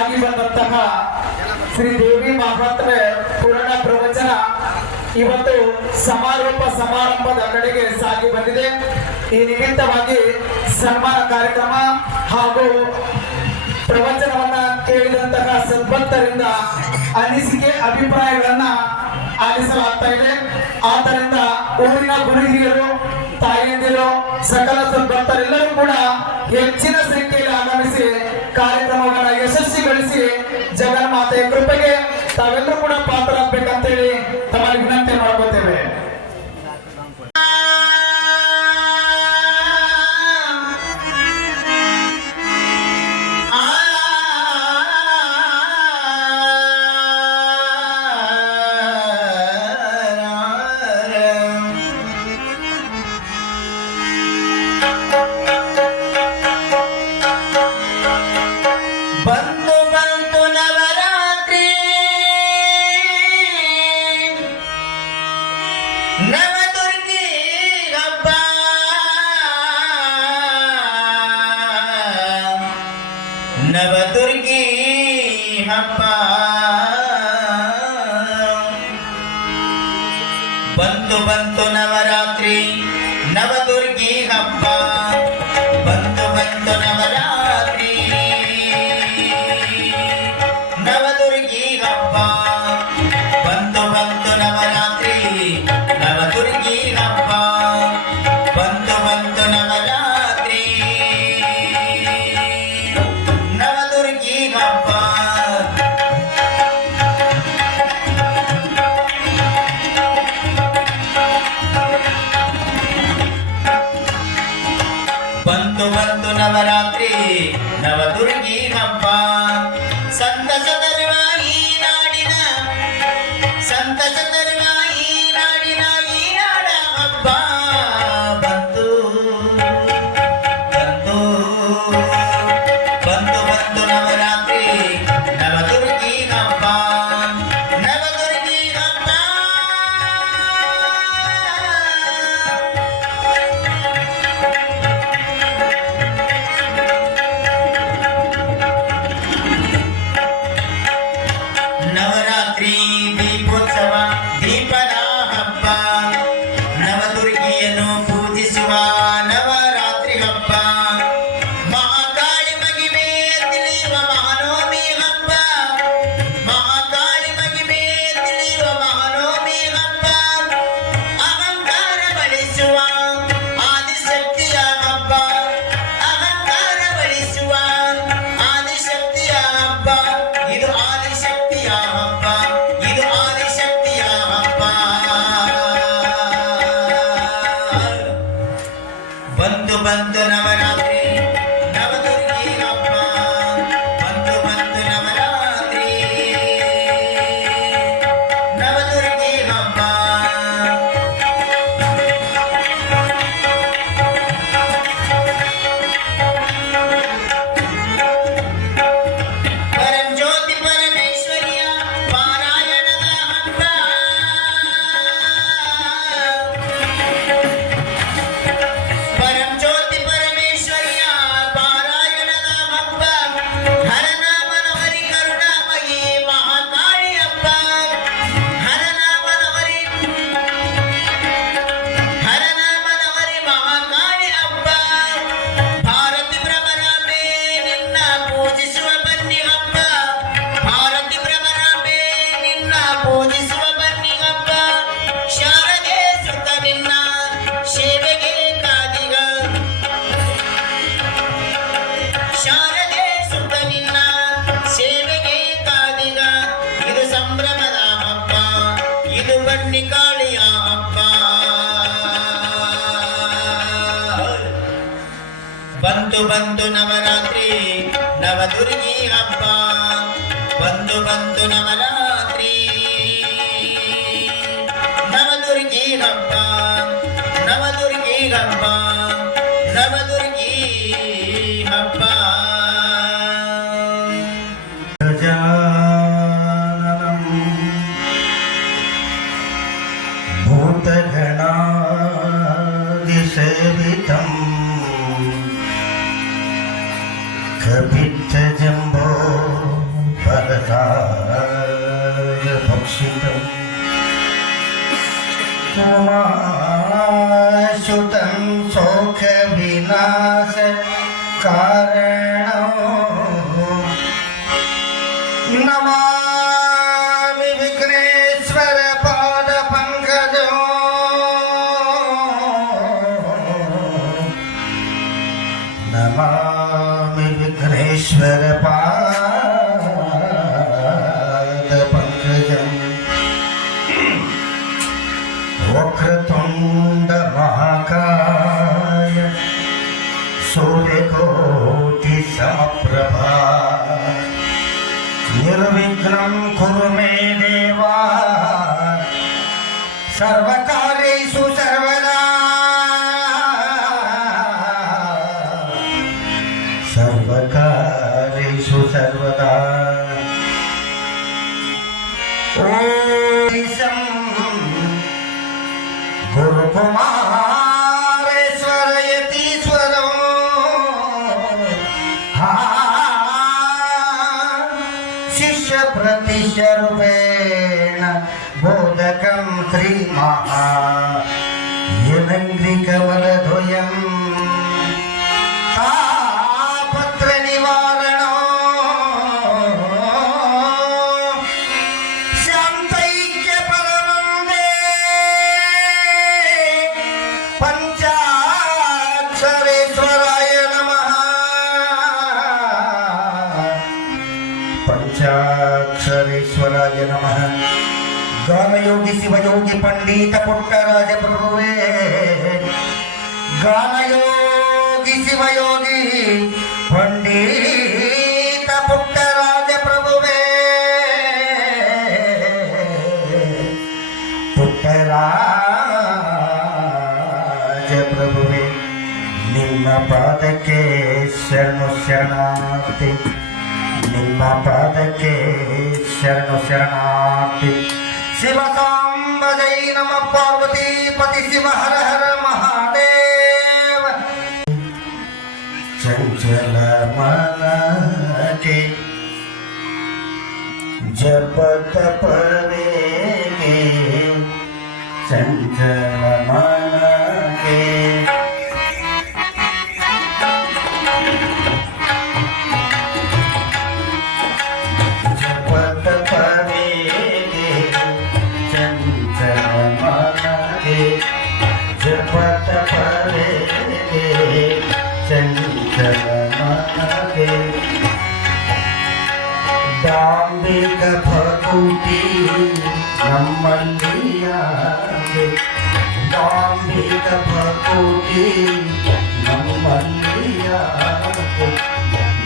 ಆಗಿ ಬಂದಂತಹ ಶ್ರೀ ದೇವಿ ಮಹಾತ್ಮ ಪುರಾಣ ಪ್ರವಚನ ಇವತ್ತು ಸಮಾರೋಪ ಸಮಾರಂಭದ ಕಡೆಗೆ ಸಾಗಿ ಬಂದಿದೆ. ಈ ನಿಮಿತ್ತವಾಗಿ ಸನ್ಮಾನ ಕಾರ್ಯಕ್ರಮ ಹಾಗೂ ಪ್ರವಚನವನ್ನ ಕೇಳಿದಂತಹ ಸದ್ಭಕ್ತರಿಂದ ಅನಿಸಿಕೆ ಅಭಿಪ್ರಾಯಗಳನ್ನ ಆಲಿಸಲಾಗ್ತಾ ಇದೆ. ಆದ್ದರಿಂದ ಊರಿನ ಗುರುಹಿರಿಯರು, ತಾಯಿಯಂದಿರು, ಸಕಲ ಸದ್ಭಕ್ತರೆಲ್ಲರೂ ಕೂಡ ಹೆಚ್ಚಿನ ಸಂಖ್ಯೆಯಲ್ಲಿ ಆಗಮಿಸಿ ಕಾರ್ಯಕ್ರಮವನ್ನು ಯಶಸ್ವಿಗೊಳಿಸಿ ಜಗನ್ಮಾತೆಯ ಕೃಪೆಗೆ ತಾವೆಲ್ಲರೂ ಕೂಡ ಪಾತ್ರರಾಗಬೇಕಂತೇಳಿ ತಮ್ಮಲ್ಲಿ ವಿನಂತಿ ಮಾಡ್ಕೋತೇವೆ. ನವದುರ್ಗಿ ಹಬ್ಬ ಬಂತು ಬಂತು ನವರಾತ್ರಿ, ನವದುರ್ಗಿ ಹಬ್ಬ ಬಂತು ಬಂತು ನವರಾತ್ರಿ, ನವದುರ್ಗಿ ಹಬ್ಬ ಬಂತು ಬಂತು ನವರಾತ್ರಿ, ನವದುರ್ಗಿ ಹಬ್ಬ ಬಂತು ಬಂತು ನವರಾತ್ರಿ, ನವದುರ್ಗಿ ಹಬ್ಬ ಬಂತು ಬಂತು ನವರಾತ್ರಿ, ನವದುರ್ಗಿ ಹಬ್ಬ ಸಂತಸ ತರುವ ಈ ನಾಡಿನ, ಸಂತಸ ತರುವ ಈ ನಾಡಿನ ಈ ನಾಡ ಹಬ್ಬ ಬಂತು ಬಂತು ಬಂತು ಬಂತು ನವರಾತ್ರಿ, ನವದುರ್ಗಿ ಹಬ್ಬ ನವದುರ್ಗಿ ಹಬ್ಬ ನವರಾತ್ರಿ ದೀಪೋತ್ಸವ ದೀಪದ ಹಬ್ಬ, ನವದುರ್ಗಿಯನ್ನು ಪೂಜಿಸುವ ನವರಾತ್ರಿ ಹಬ್ಬ, ಮಹಾಕಾಳಿ ಮಹಿಮೆ ತಿಳಿಯುವ ಮಹಾನವಮಿ ಹಬ್ಬ, ಮಹಾಕಾಳಿ ಮಹಿಮೆ ತಿಳಿಯುವ ಮಹಾನವಮಿ ಹಬ್ಬ, ಅಹಂಕಾರ ಬಳಿಸುವ ಆದಿಶಕ್ತಿಯ ಹಬ್ಬ, ಅಹಂಕಾರ ಬಳಿಸುವ ಆದಿಶಕ್ತಿಯ ಹಬ್ಬ, ಇದು ಆದಿಶಕ್ತಿಯ ಹಬ್ಬ, ಇದು ಆದಿಶಕ್ತಿಯ ಹಬ್ಬ ಬಂತು ಬಂತು ನವರಾತ್ರಿ, ನವದುರ್ಗಿ ಹಬ್ಬ ಬಂತು ಬಂತು ನವರಾತ್ರಿ, ನವದುರ್ಗಿ ಹಬ್ಬ ಪರಂಜ್ಯೋತಿ ಪರಮೇಶ್ವರಿಯ ಪಾರಾಯಣದ ಹಬ್ಬ, ಪರಂಜ್ಯೋತಿ ಪರಮೇಶ್ವರಿಯ ಪಾರಾಯಣದ ಹಬ್ಬ, ಹರನಾಮನವರಿ ಕರುಣಾಮಯಿ ಮಹಾಕಾಳಿ ಹಬ್ಬ, ಹರನಾಮನವರಿ ಮಹಾಕಾಳಿ ಹಬ್ಬ, ಭಾರತಿ ಭ್ರಮರಾಂಬೆ ನಿನ್ನ ಪೂಜಿಸುವ ಬನ್ನಿ ಹಬ್ಬ, ಭಾರತಿ ಭ್ರಮರಾಂಬೆ ನಿನ್ನ ಪೂಜಿಸುವ ಬನ್ನಿ ಹಬ್ಬ, ಶಾರದೆ ಸುತ ನಿನ್ನ ಸೇವೆಗೆ ಕಾದಿಗ, ಶಾರದೆ ಸುತ ನಿನ್ನ ಸೇವೆಗೆ ಕಾದಿಗ, ಇದು ಸಂಭ್ರಮದ ಹಬ್ಬ, ಇದು ಬನ್ನಿ ಕಾಳಿಯ ಹಬ್ಬ ಬಂತು ಬಂತು ನವರಾತ್ರಿ, ನವದುರ್ಗಿ ಹಬ್ಬ ಬಂತು ಬಂತು ನವರಾತ್ರಿ, ನವದುರ್ಗಿ ಹಬ್ಬ ನವದುರ್ಗಿ ಹಬ್ಬ ಹಬ್ಬ ನವದುರ್ಗಿ ಹಬ್ಬ. ಗಜಾನನಂ ಭೂತಗಣಾದಿಸೇವಿತಂ ಕಪಿತ್ತಜಂಬೋ ಫಲಸಾಯ ಭಕ್ಷಿತಂ ಉಮಾಶ್ರುತಂ ಶೋಕ ವಿನಾಶ ಕಾರಣಂ ನಮಾಮಿ ವಿಘ್ನೇಶ್ವರ ಪಾದ ಪಂಕಜೋ ನಮಾಮಿ ವಿಘ್ನೇಶ್ವರ ಪಾದ ಪಂಕಜಂ ವಕ್ರತುಂಡ ಮಹಾಕಾಯ ಸೂರ್ಯಕೋಟಿ ಸಮಪ್ರಭಾ ನಿರ್ವಿಘ್ನಂ ಕುರು ಮೇ ದೇವಾ ಸರ್ವಕಾರ್ಯೇಷು ಸರ್ವದಾ ಸರ್ವಕಾರ್ಯೇಷು ಸರ್ವದಾ ಓಂ ಗುರುಕುಮಾರೇಶ್ವರ ಯತೀಶ್ವರೋ ಶಿಷ್ಯ ಪ್ರತಿಶರೂಪೇಣ ಬೋಧಕಂ ಶ್ರೀಮಹಾ ಯಲಂಗ್ರಿಕಮಲದ್ವಯಂ ತಾಪತ್ರ ನಿವಾರಣೋ ಶಾಂತೈಕ್ಯ ಪರಮಂದೇ ಪಂಚಾಕ್ಷರೇಶ್ವರಾಯ ನಮಃ ಪಂಚಾಕ್ಷರೇಶ್ವರಾಯ ನಮಃ ಗಾನಯೋಗಿ ಶಿವಯೋಗಿ ಪಂಡಿತ ಪುಟ್ಟರಾಜ ಪ್ರಭುವೇ ಗಾನಯೋಗಿ ಶಿವಯೋಗಿ ಪಂಡಿತ ಪುಟ್ಟರಾಜ ಪ್ರಭುವೇ ಪುಟ್ಟರಾಜ ಪ್ರಭುವೇ ನಿಮ್ಮ ಪಾದಕ್ಕೆ ಶರಣು ಶರಣಾರ್ಥಿ ನಿಮ್ಮ ಪಾದಕ್ಕೆ ಶರಣು ಶರಣಾರ್ಥಿ ಶಿವ ಸಾಂಬ ಜೈ ನಮ ಪಾರ್ವತಿ ಪತಿ ಶಿವ ಹರ ಹರ ಮಹಾದೇವ ಚಂಚಲ ಮನಕ್ಕೆ ಜಪತ ಪವೇಗೆ ಚಂಚಲ ಮನಕ್ಕೆ ಜಪತ ಪವೇಗೆ ಚಂಚಲ ಮನಕ್ಕೆ ಜಪತ ಪವೇಗೆ ಚಂಚಲ ಮನಕ್ಕೆ ದಾಂಬಿಕ ಭಕುತಿ ನಮ್ಮಲ್ಲಿಯಾಗೆ ದಾಂಬಿಕ ಭಕುತಿ ನಮ್ಮಲ್ಲಿಯಾಗೆ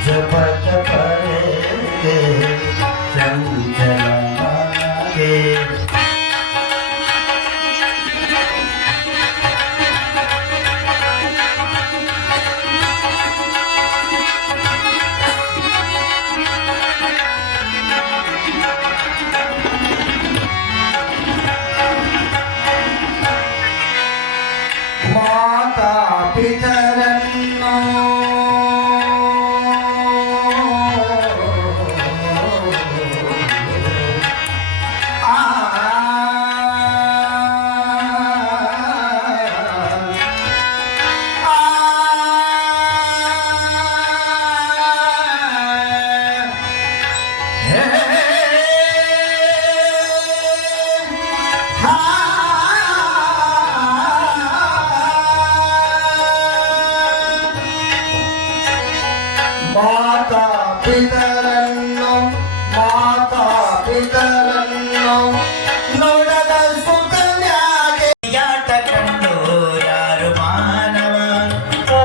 ಜಪತ ಪರೇಗೆ ಚಂಚಲ ಮನಗೆ ಮಾತಾ ಪಿತರನ್ನು ಮಾತಾ ಪಿತರನ್ನು ಮಾತಾ ಪಿತರನ್ನು ನೋಡದ ಸುಕನ್ಯಾಗೆ ಯಾಟ ಕಂಡು ಯಾರು ಮಾನವ ಓ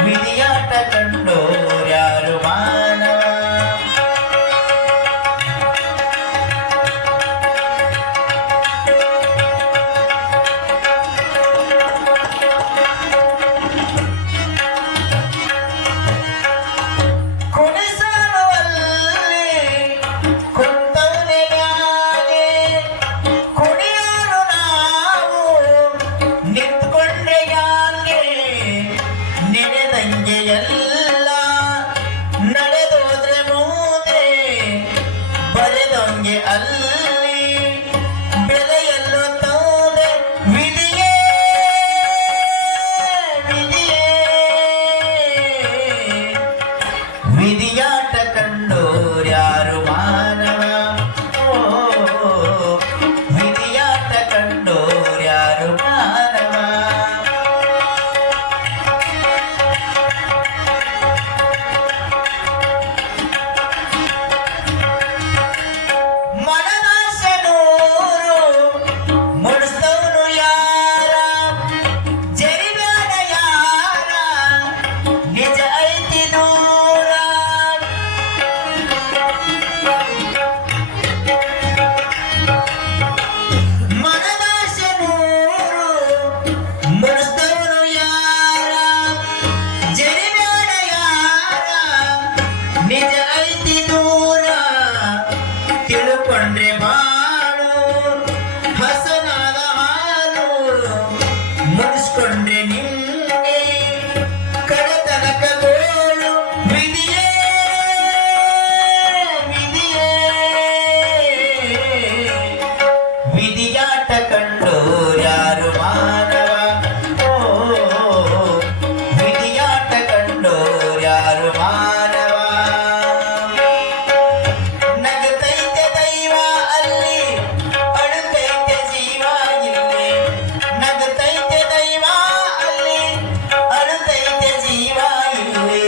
ವಿಧಿಯಾಟ ಕಂಡು ಯಾರು ಮಾನವ ಮುಗಿಸ್ಕೊಂಡ್ರೆ ನಿಮ್ಗೆ ಕಡತನಕ ಗೋಳು ವಿಧಿಯೇ ವಿಧಿಯೇ ವಿಧಿಯಾಟ ಕಂಡೋರ್ಯಾರು ಮಾನವ ಓ ವಿಧಿಯಾಟ ಕಂಡೋರ್ಯಾರು ಮಾನವ ನಗತೈತೆ ದೈವ ಅಲ್ಲಿ ಅಳುತ್ತೈತೆ ಜೀವ ಇಲ್ಲಿ ನಗತೈತೆ ದೈವ ಅಲ್ಲಿ ಅಳುತ್ತೈತೆ ಜೀವ ಇಲ್ಲಿ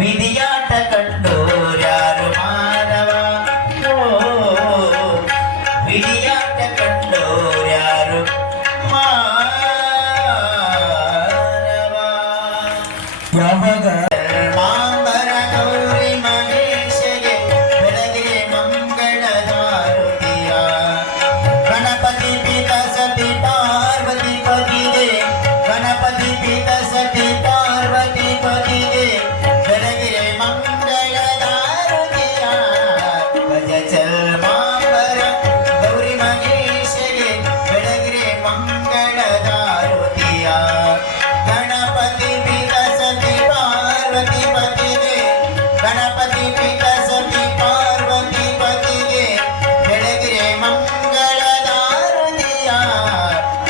ವಿಧಿಯಾಟ ಕಂಡೋರ್ಯಾರು ಮಾನವ ಓ ವಿಧಿಯಾಟ ಕಂಡೋರ್ಯಾರು ಮಾನವ ಯಾವಾಗ ಮಾಂಬರ ಗೌರಿ ಮಹೇಶಗೆ ಬೆಳಗ್ಗೆ ಮಂಗಳದಾರುತಿಯ ಗಣಪತಿ ಪಿತ ಸತಿ ಪಾರ್ವತಿ ಪತಿಗೆ ಗಣಪತಿ ಪಿತ ಸತಿ ಪಾರ್ವತಿ ಪತಿಗೆ ಬೆಳಗ್ಗೆ ಮಂಗಳದಾರುತಿಯ ಭಜ ಚಲ್ ಮಾಂಬರ ಗೌರಿ ಮಹೇಶಗೆ ಬೆಳಗ್ಗೆ ಮಂಗಳದಾರುತಿಯ ಗಣಪತಿ ಪಿತ ಸತಿ ಪಾರ್ವತಿ ಪತಿಗೆ ಗಣಪತಿ ಪಿತ ಸತಿ ಪಾರ್ವತಿ ಪತಿಗೆ ಬೆಳಗ್ಗೆ ಮಂಗಳದಾರುತಿಯ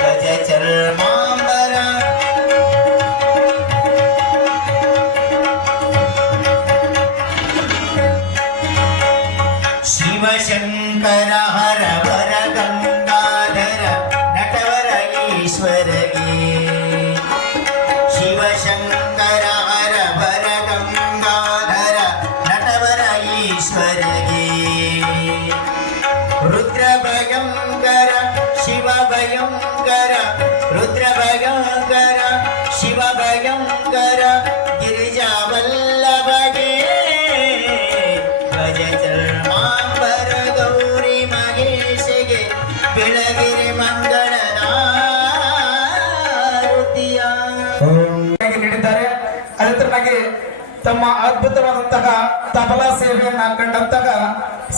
ಗಜ ಚರ್ಮಾಂಬರ ಶಿವಶಂಕರ ಹರ ವರ ಗಂಗಾಧರ ನಟವರ ಈಶ್ವರಗೆ ಶಿವಶಂಕರ ಹರ ವರ ಗಂಗಾಧರ ನಟವರ ಈಶ್ವರಗೆ ರುದ್ರ ಭಯಂಕರ ಶಿವ ಭಯಂಕರ ರುದ್ರ ಭಯಂಕರ ಶಿವ ಭಯಂಕರ ಗಿರಿಜಾವಲ್ಲಭಗೆ ಭಜ ಚರ್ಮಾಂಬರ ಗೌರಿ ಮಹೇಶಗೆ ಬೆಳಗಿರಿ ಮಂಗಳದಾರುತಿಯ ನೀಡಿದ್ದಾರೆ. ಅದೇ ತರನಾಗಿ ತಮ್ಮ ಅದ್ಭುತವಾದಂತಹ ತಬಲಾ ಸೇವೆಯನ್ನ ಕಂಡಂತಹ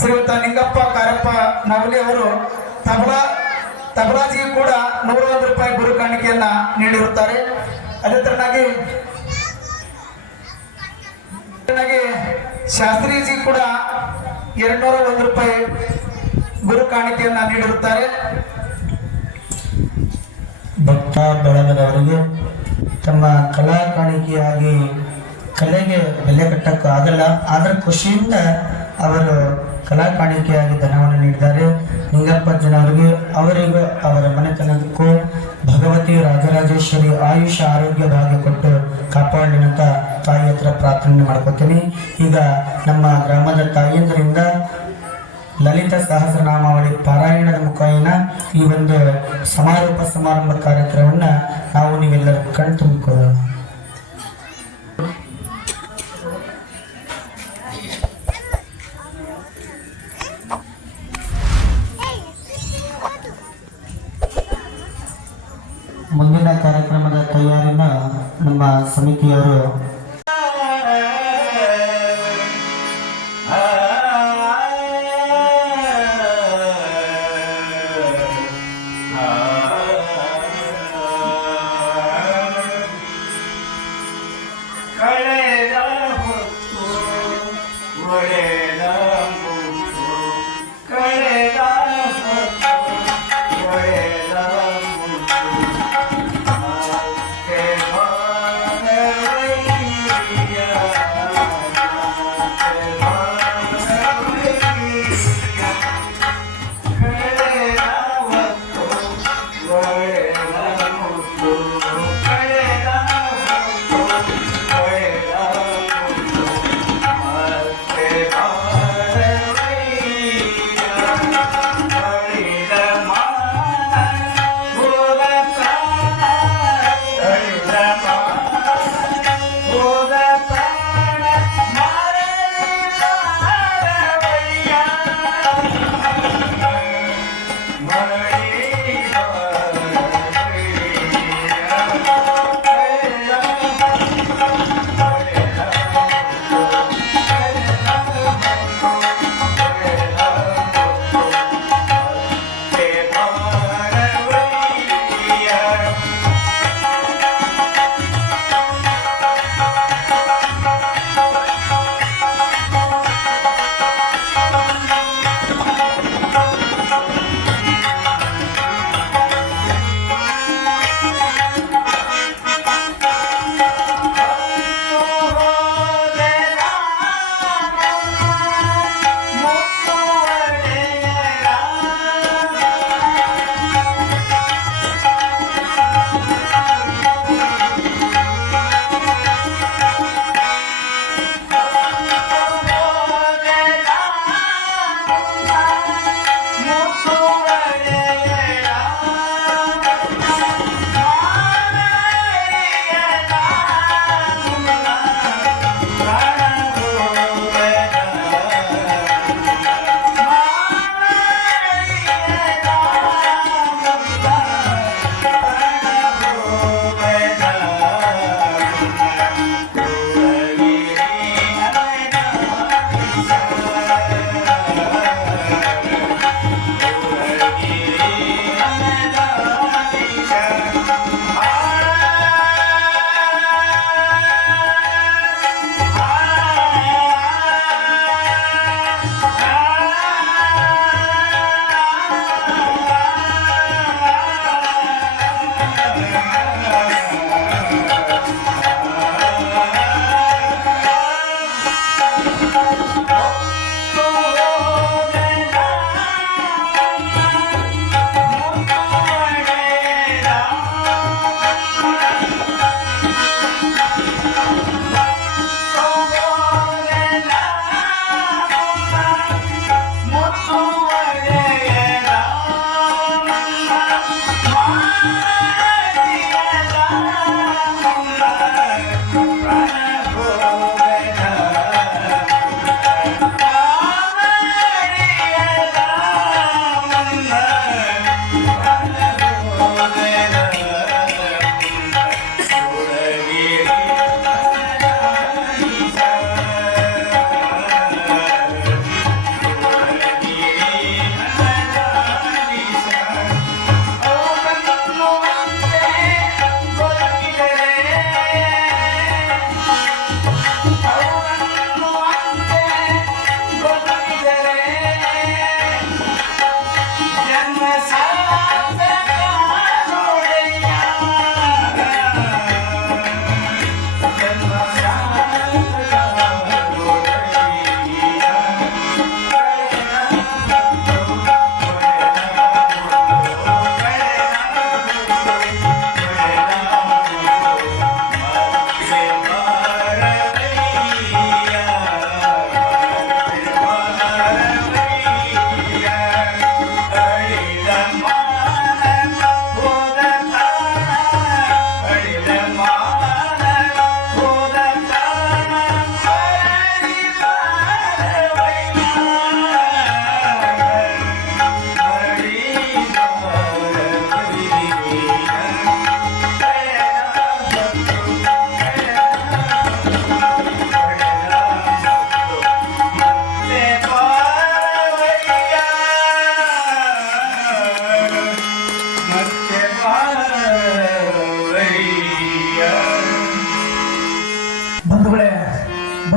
ಶ್ರೀಯುತ ನಿಂಗಪ್ಪ ಕಾರಪ್ಪ ನವಲಿ ಅವರು ತಬಲಾಜಿಗೆ ಕೂಡ 101 ರೂಪಾಯಿ ಗುರು ಕಾಣಿಕೆಯನ್ನ ನೀಡಿರುತ್ತಾರೆ. ಅದೇ ತರನಾಗಿ ಶಾಸ್ತ್ರೀಜಿ ಕೂಡ 201 ರೂಪಾಯಿ ಗುರು ಕಾಣಿಕೆಯನ್ನ ನೀಡಿರುತ್ತಾರೆ. ಭಕ್ತ ಬಳಗದವರಿಗೆ ತಮ್ಮ ಕಲಾ ಕಾಣಿಕೆಯಾಗಿ ಕಲೆಗೆ ಬೆಲೆ ಕಟ್ಟಕ್ಕೆ ಆಗಲ್ಲ, ಆದ್ರೆ ಖುಷಿಯಿಂದ ಅವರು ಕಲಾ ಕಾಣಿಕೆಯಾಗಿ ಧನವನ್ನು ನೀಡಿದ್ದಾರೆ. ನಿಂಗಪ್ಪಜ್ಜನವರಿಗೆ ಅವರಿಗೂ ಅವರ ಮನೆತನಕ್ಕೂ ಭಗವತಿ ರಾಜರಾಜೇಶ್ವರಿ ಆಯುಷ ಆರೋಗ್ಯ ಭಾಗ್ಯ ಕೊಟ್ಟು ಕಾಪಾಡಲಿನಂತ ತಾಯಿ ಹತ್ರ ಪ್ರಾರ್ಥನೆ ಮಾಡ್ಕೋತೀನಿ. ಈಗ ನಮ್ಮ ಗ್ರಾಮದ ತಾಯಿಯಂದರಿಂದ ಲಲಿತ ಸಹಸ್ರನಾಮಾವಳಿ ಪಾರಾಯಣದ ಮುಖಾಯನ ಈ ಒಂದು ಸಮಾರೋಪ ಸಮಾರಂಭ ಕಾರ್ಯಕ್ರಮವನ್ನ ನಾವು ನೀವೆಲ್ಲರೂ ಕಣ್ ತುಂಬಿಕೊಳ್ಳೋಣ. ಮುಂದಿನ ಕಾರ್ಯಕ್ರಮದ ತಯಾರಿನ ನಮ್ಮ ಸಮಿತಿಯವರು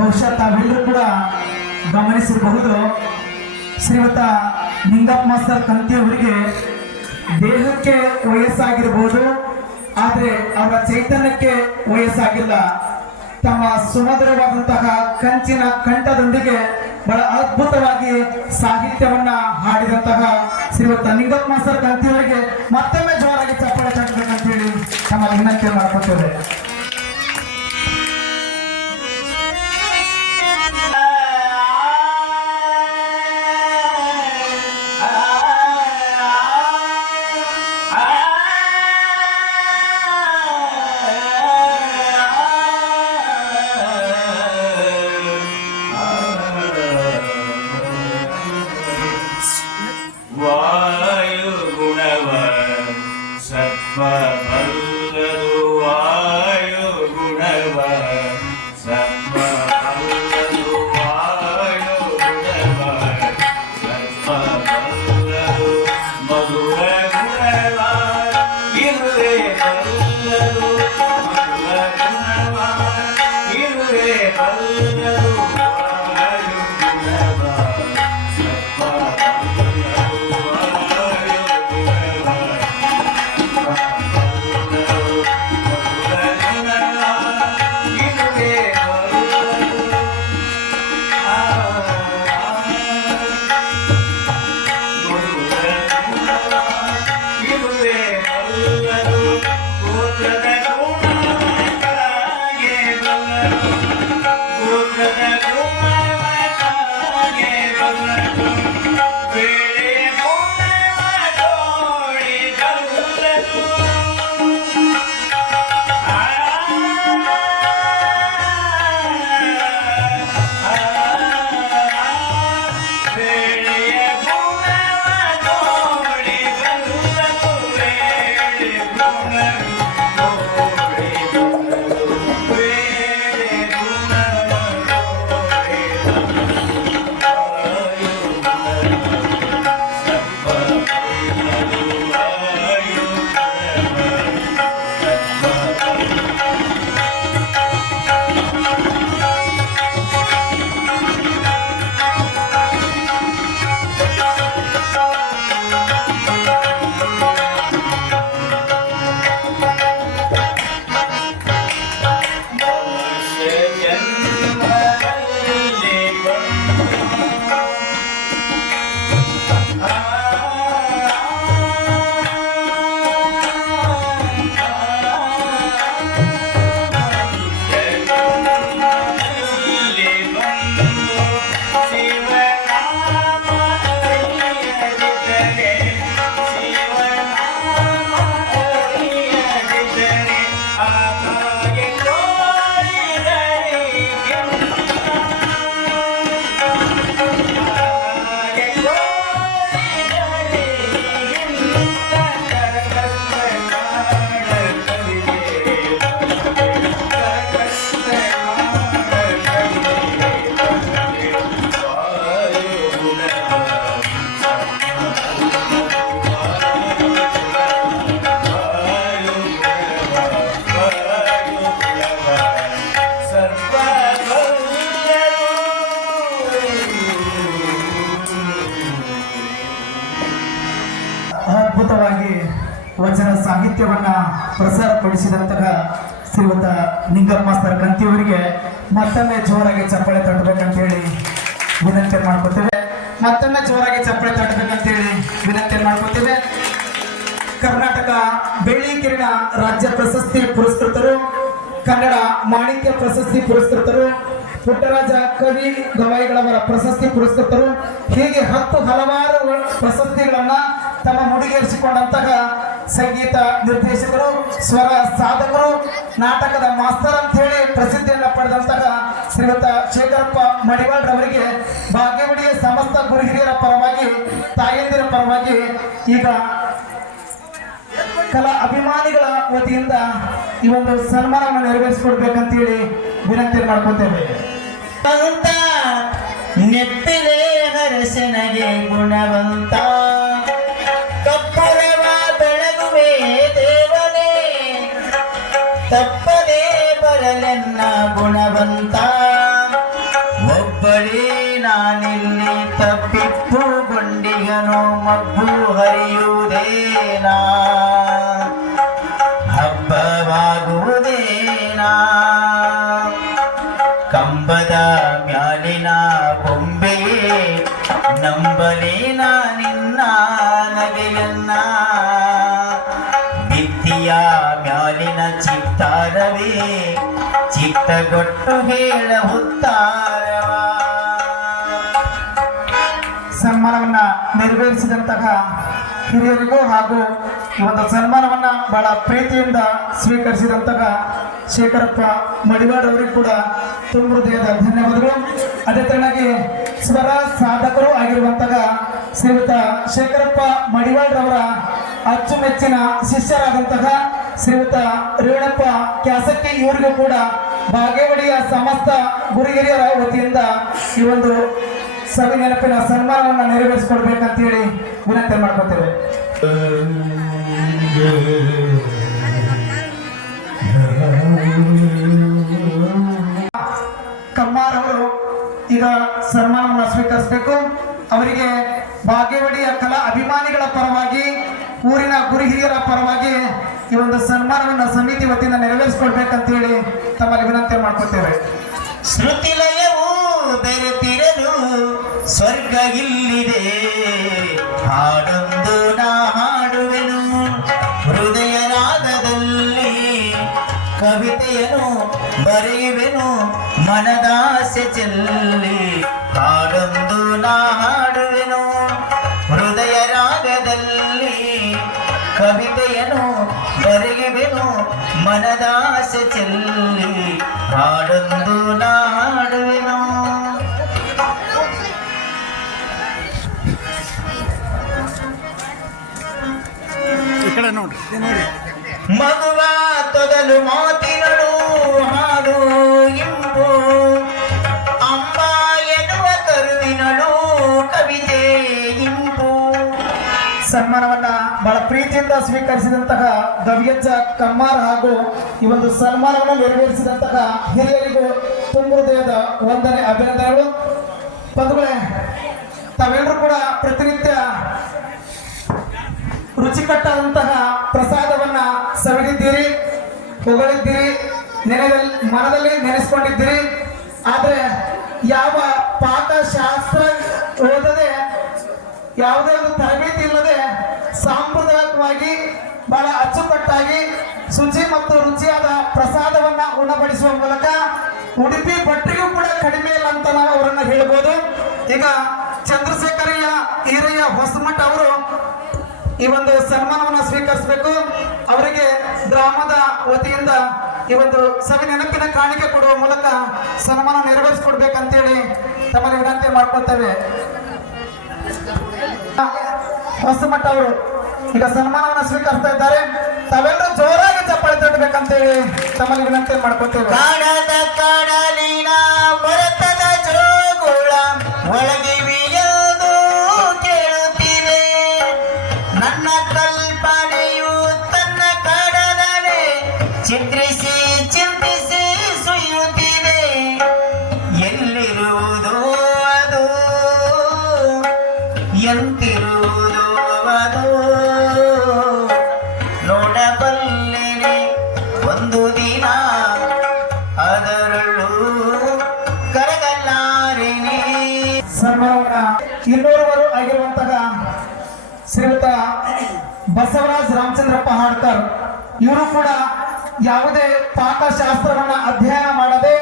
ಬಹುಶಃ ತಾವೆಲ್ಲರೂ ಕೂಡ ಗಮನಿಸಿರಬಹುದು. ಶ್ರೀಯುತ ನಿಂಗಪ್ಪ ಮಾಸ್ತರ್ ಕಂತಿಯವರಿಗೆ ದೇಹಕ್ಕೆ ವಯಸ್ಸಾಗಿರಬಹುದು, ಆದರೆ ಅವರ ಚೈತನ್ಯಕ್ಕೆ ವಯಸ್ಸಾಗಿಲ್ಲ. ತಮ್ಮ ಸುಮಧುರವಾದಂತಹ ಕಂಚಿನ ಕಂಠದೊಂದಿಗೆ ಬಹಳ ಅದ್ಭುತವಾಗಿ ಸಾಹಿತ್ಯವನ್ನ ಹಾಡಿದಂತಹ ಶ್ರೀಯುತ ನಿಂಗಪ್ಪ ಮಾಸ್ತರ್ ಕಂತಿಯವರಿಗೆ ಮತ್ತೊಮ್ಮೆ ಜೋರಾಗಿ ಚಪ್ಪಾಳೆ ತಟ್ಟಬೇಕಂತ ಹೇಳಿ ತಮ್ಮ ವಿನಂತಿ ಮಾಡ್ಕೊತೇವೆ. ಅದ್ಭುತವಾಗಿ ವಚನ ಸಾಹಿತ್ಯವನ್ನ ಪ್ರಸಾರಪಡಿಸಿದಂತಹ ಶ್ರೀಯುತ ನಿಂಗಪ್ಪ ಮಾಸ್ತರ್ ಕಂತಿಯವರಿಗೆ ಮತ್ತೊಮ್ಮೆ ಜೋರಾಗಿ ಚಪ್ಪಾಳೆ ತಟ್ಟಬೇಕಂತ ಹೇಳಿ ವಿನಂತಿ ಮಾಡ್ಕೊತೇವೆ. ಮತ್ತೊಮ್ಮೆ ಜೋರಾಗಿ ಚಪ್ಪಾಳೆ ತಟ್ಟಬೇಕಂತ ಹೇಳಿ ವಿನಂತಿ ಮಾಡ್ಕೊತೇವೆ. ಕರ್ನಾಟಕ ಬೆಳ್ಳಿ ಕಿರಣ ರಾಜ್ಯ ಪ್ರಶಸ್ತಿ ಪುರಸ್ಕೃತರು, ಕನ್ನಡ ಮಾಣಿಕ್ಯ ಪ್ರಶಸ್ತಿ ಪುರಸ್ಕೃತರು, ಪುಟ್ಟರಾಜ ಕವಿ ಗವಾಯಿಗಳವರ ಪ್ರಶಸ್ತಿ ಪುರಸ್ಕೃತರು, ಹೀಗೆ ಹಲವಾರು ಪ್ರಶಸ್ತಿಗಳನ್ನ ತಮ್ಮ ಮುಡಿಗೇರಿಸಿಕೊಂಡಂತಹ ಸಂಗೀತ ನಿರ್ದೇಶಕರು, ಸ್ವರ ಸಾಧಕರು, ನಾಟಕದ ಮಾಸ್ತರ್ ಅಂತ ಹೇಳಿ ಪ್ರಸಿದ್ಧಿಯನ್ನು ಪಡೆದಂತಹ ಶ್ರೀಯುತ ಶೇಖರಪ್ಪ ಮಡಿವಾಳ್ ರವರಿಗೆ ಭಾಗ್ಯವಡಿಯ ಸಮಸ್ತ ಗುರು ಹಿರಿಯರ ಪರವಾಗಿ, ತಾಯಂದಿರ ಪರವಾಗಿ, ಈಗ ಕಲಾ ಅಭಿಮಾನಿಗಳ ವತಿಯಿಂದ ಈ ಒಂದು ಸನ್ಮಾನವನ್ನು ನೆರವೇರಿಸಿಕೊಡ್ಬೇಕಂತ ಹೇಳಿ ವಿನಂತಿ ಮಾಡ್ಕೊತೇವೆ. ನೆಪ್ಪಿಲೆ ಹರಸನಗೆ ಗುಣವಂತ, ಕಪ್ಪರವ ಬೆಳಗುವೆ ದೇವನೇ, ತಪ್ಪದೇ ಬರಲೆನ್ನ ಗುಣವಂತ, ಒಬ್ಬಳೇ ನಾನಿಲ್ಲಿ ತಪ್ಪಿಪ್ಪುಗೊಂಡಿಗನು ಮಬ್ಬು ಹರಿಯುವುದೇನಾ ಹಬ್ಬವಾಗುವುದೇನಾ ಕಂಬದ ಮ್ಯಾಲಿನ ಗೊಂಬೆಯೇ ನಂಬಲೇನ ನಿನ್ನ ನಗೆಯನ್ನ ಭಿತ್ತಿಯ ಮ್ಯಾಲಿನ ಚಿತ್ತಾರವೇ ಚಿತ್ತಗೊಟ್ಟು ಹೇಳುತ್ತಾರವ ಸನ್ಮಾನವನ್ನ ನೆರವೇರಿಸಿದಂತಹ ಹಿರಿಯರಿಗೂ ಹಾಗೂ ಈ ಒಂದು ಸನ್ಮಾನವನ್ನ ಬಹಳ ಪ್ರೀತಿಯಿಂದ ಸ್ವೀಕರಿಸಿದಂತಹ ಶೇಖರಪ್ಪ ಮಡಿವಾಡ್ ಅವರಿಗೂ ಕೂಡ ತುಂಬ ಹೃದಯದ ಧನ್ಯವಾದಗಳು. ಅದೇ ತರನಾಗಿ ಸ್ವರ ಸಾಧಕರು ಆಗಿರುವಂತಹ ಶ್ರೀಯುತ ಶೇಖರಪ್ಪ ಮಡಿವಾಡ್ ರವರ ಅಚ್ಚುಮೆಚ್ಚಿನ ಶಿಷ್ಯರಾದಂತಹ ಶ್ರೀಯುತ ರೇಣಪ್ಪ ಕ್ಯಾಸಕ್ಕಿ ಇವರಿಗೂ ಕೂಡ ಬಾಗೇವಾಡಿಯ ಸಮಸ್ತ ಗುರುಹಿರಿಯರ ವತಿಯಿಂದ ಈ ಒಂದು ಸವಿ ನೆನಪಿನ ಸನ್ಮಾನವನ್ನು ನೆರವೇರಿಸಿಕೊಡ್ಬೇಕಂತ ಹೇಳಿ ವಿನಂತಿ ಮಾಡ್ಕೊತೇವೆ. ಕಮ್ಮಾರ್ ಅವರು ಈಗ ಸನ್ಮಾನವನ್ನು ಸ್ವೀಕರಿಸಬೇಕು. ಅವರಿಗೆ ಬಾಗೇವಾಡಿಯ ಕಲಾ ಅಭಿಮಾನಿಗಳ ಪರವಾಗಿ ಊರಿನ ಗುರು ಹಿರಿಯರ ಪರವಾಗಿ ಈ ಒಂದು ಸನ್ಮಾನವನ್ನು ಸಮಿತಿ ವತಿಯಿಂದ ನೆರವೇರಿಸಿಕೊಡ್ಬೇಕಂತ ಹೇಳಿ ತಮ್ಮಲ್ಲಿ ವಿನಂತಿ ಮಾಡ್ಕೊತೇವೆ. ಶ್ರುತಿಲಯವು ಬೆರೆತಿರಲು ಸ್ವರ್ಗ ಇಲ್ಲಿದೆ ಹಾಡೊಂದು ನಾ ಹಾಡುವೆನು ಹೃದಯ ರಾಗದಲ್ಲಿ ಕವಿತೆಯನ್ನು ಬರೆಯುವೆನು ಮನದಾಸೆ ಚೆಲ್ಲಿ ಹಾಡೊಂದು ನಾ ಹಾಡುವೆನು ಹೃದಯ ರಾಗದಲ್ಲಿ ಕವಿತೆಯನ್ನು ಬರೆಯುವೆನು ಮನದಾಸೆ ಚೆಲ್ಲಿ ಹಾಡೊಂದು ನಾ ಹಾಡುವೆನು. ಮಗುವ ತೊದಲು ಮಾತಿನಳು ಹಾಡು ಇಂಪು ಅಮ್ಮ ಎನ್ನುವ ಕರುವಿನಳು ಕವಿತೆ ಇಂಪು. ಸನ್ಮಾನವನ್ನ ಬಹಳ ಪ್ರೀತಿಯಿಂದ ಸ್ವೀಕರಿಸಿದಂತಹ ಗವಿಯಜ್ಜ ಕಮ್ಮಾರ್ ಹಾಗೂ ಈ ಒಂದು ಸನ್ಮಾನವನ್ನು ನೆರವೇರಿಸಿದಂತಹ ಹಿರಿಯರಿಗೂ ತುಂಬ ಹೃದಯದ ವಂದನೆ ಅಭಿನಂದನೆಗಳು. ಬಂಧುಗಳೇ, ತಾವೆಲ್ಲರೂ ಕೂಡ ಪ್ರತಿನಿತ್ಯ ರುಚಿಕಟ್ಟಾದಂತಹ ಪ್ರಸಾದವನ್ನ ಸವಿದಿದ್ದೀರಿ, ಹೊಗಳಿದ್ದೀರಿ, ಮನದಲ್ಲಿ ನೆನೆಸ್ಕೊಂಡಿದ್ದೀರಿ. ಆದರೆ ಯಾವ ಪಾಕಶಾಸ್ತ್ರ ಓದದೆ ಯಾವುದೇ ಒಂದು ತರಬೇತಿ ಇಲ್ಲದೆ ಸಾಂಪ್ರದಾಯಿಕವಾಗಿ ಬಹಳ ಅಚ್ಚುಕಟ್ಟಾಗಿ ಶುಚಿ ಮತ್ತು ರುಚಿಯಾದ ಪ್ರಸಾದವನ್ನ ಉಣಬಡಿಸುವ ಮೂಲಕ ಉಡುಪಿ ಭಟ್ರಿಗೂ ಕೂಡ ಕಡಿಮೆ ಇಲ್ಲ ಅಂತ ನಾವು ಅವರನ್ನ ಹೇಳ್ಬೋದು. ಈಗ ಚಂದ್ರಶೇಖರಯ್ಯ ಈರಯ್ಯ ಹೊಸಮಠ ಅವರು ಈ ಒಂದು ಸನ್ಮಾನವನ್ನು ಸ್ವೀಕರಿಸಬೇಕು. ಅವರಿಗೆ ಗ್ರಾಮದ ವತಿಯಿಂದ ಈ ಒಂದು ಸವಿ ನೆನಪಿನ ಕಾಣಿಕೆ ಕೊಡುವ ಮೂಲಕ ಸನ್ಮಾನ ನೆರವೇರಿಸಿಕೊಡ್ಬೇಕಂತೇಳಿ ತಮ್ಮಲ್ಲಿ ವಿನಂತಿ ಮಾಡ್ಕೊಳ್ತೇವೆ. ಹೊಸಮಠ ಅವರು ಈಗ ಸನ್ಮಾನವನ್ನು ಸ್ವೀಕರಿಸ್ತಾ ಇದ್ದಾರೆ. ತಾವೆಲ್ಲರೂ ಜೋರಾಗಿ ಚಪ್ಪಾಳೆ ತಟ್ಟಬೇಕಂತೇಳಿ ತಮ್ಮಲ್ಲಿ ವಿನಂತಿ ಮಾಡ್ಕೊಳ್ತೇವೆ. ಕಾಡದ ಕಾಡಲಿನ ಭರತದ ಜೋಗುಳ ಒಳಗಿವಿಯದು ಕೇಳುತ್ತಿದೆ ನನ್ನ ಕಲ್ಪನೆಯು ತನ್ನ ಕಾಡಲನೆ ಚಿತ್ರಿಸಿ ಚಿಂತಿಸಿ ಸುಯ್ಯುತ್ತಿದೆ ಎಲ್ಲಿರುವುದು ಅದು ಎಂತಿರುವುದು ಅದು ನೋಡಬಲ್ಲೆನೆ ಒಂದು ದಿನ ಅದರಲ್ಲೂ ಕರಗಲಾರೆನೆ. ಸನ್ಮಾನವನ್ನ ಇನ್ನೋರ್ವರು ಆಗಿರುವಂತಹ ಶ್ರೀಯುತ ಬಸವರಾಜ್ ರಾಮಚಂದ್ರಪ್ಪ ಹಾಡ್ಕರ್ ಇವರು ಕೂಡ ಯಾವುದೇ ಪಾಕಶಾಸ್ತ್ರವನ್ನ ಅಧ್ಯಯನ ಮಾಡದೆ